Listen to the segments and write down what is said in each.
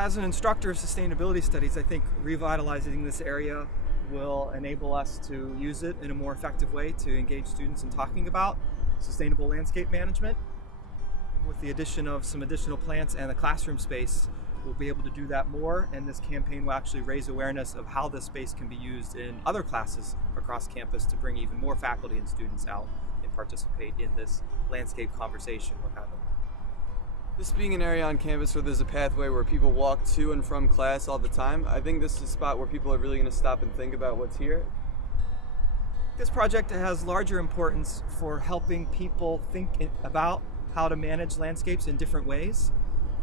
As an instructor of sustainability studies, I think revitalizing this area will enable us to use it in a more effective way to engage students in talking about sustainable landscape management. With the addition of some additional plants and the classroom space, we'll be able to do that more, and this campaign will actually raise awareness of how this space can be used in other classes across campus to bring even more faculty and students out and participate in this landscape conversation we're having. This being an area on campus where there's a pathway where people walk to and from class all the time, I think this is a spot where people are really going to stop and think about what's here. This project has larger importance for helping people think about how to manage landscapes in different ways.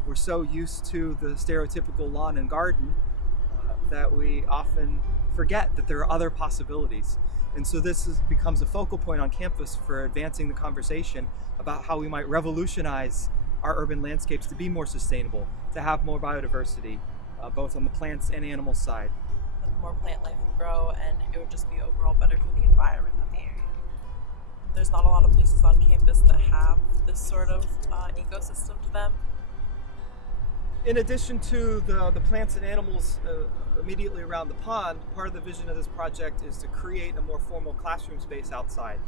We're so used to the stereotypical lawn and garden that we often forget that there are other possibilities. And so becomes a focal point on campus for advancing the conversation about how we might revolutionize our urban landscapes to be more sustainable, to have more biodiversity, both on the plants and animal side. More plant life would grow, and it would just be overall better for the environment of the area. There's not a lot of places on campus that have this sort of ecosystem to them. In addition to the plants and animals immediately around the pond, part of the vision of this project is to create a more formal classroom space outside.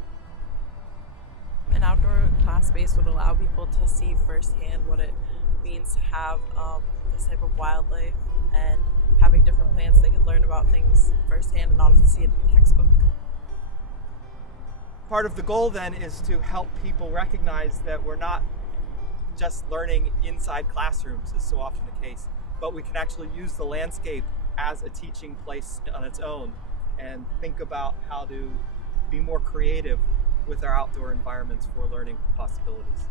An outdoor class space would allow people to see firsthand what it means to have this type of wildlife, and having different plants, they can learn about things firsthand and not have to see it in a textbook. Part of the goal then is to help people recognize that we're not just learning inside classrooms, as so often the case, but we can actually use the landscape as a teaching place on its own and think about how to be more creative with our outdoor environments for learning possibilities.